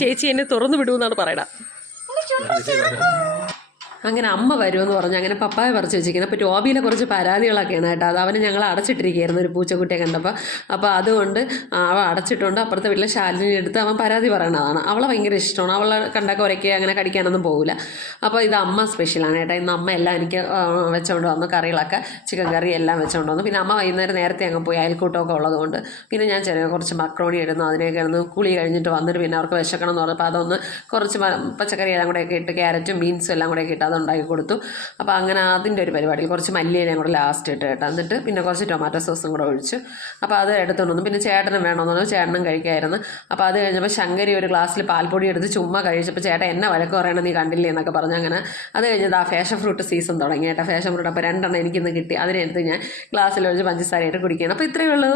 ചേച്ചി എന്നെ തുറന്നു വിടുമെന്നാണ് പറയണ. അങ്ങനെ അമ്മ വരുമെന്ന് പറഞ്ഞു. അങ്ങനെ പപ്പായ പറിച്ച് വെച്ചിരിക്കുന്നത്. അപ്പോൾ ടോബിയിലെ കുറച്ച് പരാതികളൊക്കെയാണ് കേട്ടോ. അത് അവന് ഞങ്ങൾ അടച്ചിട്ടിരിക്കുകയായിരുന്നു ഒരു പൂച്ചക്കുട്ടിയെ കണ്ടപ്പോൾ. അപ്പോൾ അതുകൊണ്ട് അവൻ അടച്ചിട്ടുണ്ട്. അപ്പുറത്തെ വീട്ടിലെ ശാലിനി എടുത്ത് അവൻ പരാതി പറയണതാണ്. അവളെ ഭയങ്കര ഇഷ്ടമാണ്. അവളെ കണ്ടൊക്കെ ഒരയ്ക്ക് അങ്ങനെ കടിക്കാനൊന്നും പോകില്ല. അപ്പോൾ ഇത് അമ്മ സ്പെഷ്യലാണ് കേട്ടോ. ഇന്ന് അമ്മ എല്ലാം എനിക്ക് വെച്ചുകൊണ്ട് വന്നു. കറികളൊക്കെ ചിക്കൻ കറി എല്ലാം വെച്ചുകൊണ്ട് വന്നു. പിന്നെ അമ്മ വൈകുന്നേരം നേരത്തെ അങ്ങ് പോയി, അയൽക്കൂട്ടമൊക്കെ ഉള്ളതുകൊണ്ട്. പിന്നെ ഞാൻ കുറച്ച് മക്രോണി ഇടുന്നു. അതിനൊക്കെ ഒന്ന് കുളി കഴിഞ്ഞിട്ട് വന്നിട്ട് പിന്നെ അവർക്ക് വിശക്കണം എന്ന് പറഞ്ഞപ്പോൾ അതൊന്ന് കുറച്ച് പച്ചക്കറി എല്ലാം കൂടെയൊക്കെ ഇട്ട് ക്യാരറ്റും ബീൻസും എല്ലാം കൂടെയൊക്കെ ഇട്ട് അതുണ്ടാക്കി കൊടുത്തു. അപ്പോൾ അങ്ങനെ അതിൻ്റെ ഒരു പരിപാടിയിൽ കുറച്ച് മല്ലിയിലയും കൂടെ ലാസ്റ്റ് ഇട്ട് കേട്ടോ. എന്നിട്ട് പിന്നെ കുറച്ച് ടൊമാറ്റോ സോസും കൂടെ ഒഴിച്ചു. അപ്പോൾ അത് എടുത്തുകൊണ്ട് വന്നു. പിന്നെ ചേട്ടനും വേണമെന്ന് പറഞ്ഞു. ചേട്ടനും കഴിക്കായിരുന്നു. അപ്പോൾ അത് കഴിഞ്ഞപ്പോൾ ശങ്കരി ഒരു ഗ്ലാസ്സിൽ പാൽപ്പൊടി എടുത്ത് ചുമ്മാ കഴിച്ചപ്പോൾ ചേട്ടൻ എന്നെ വഴക്ക് പറയണം നീ കണ്ടില്ലേ എന്നൊക്കെ പറഞ്ഞു. അങ്ങനെ അത് കഴിഞ്ഞത് ആ ഫാഷൻ ഫ്രൂട്ട് സീസൺ തുടങ്ങി കേട്ടോ. ഫാഷൻ ഫ്രൂട്ട് അപ്പോൾ 2 എനിക്കിന്ന് കിട്ടി. അതിനെടുത്ത് ഞാൻ ഗ്ലാസ്സിൽ ഒഴിച്ച് പഞ്ചസാരയായിട്ട് കുടിക്കുകയാണ്. അപ്പോൾ ഇത്രയേ ഉള്ളൂ.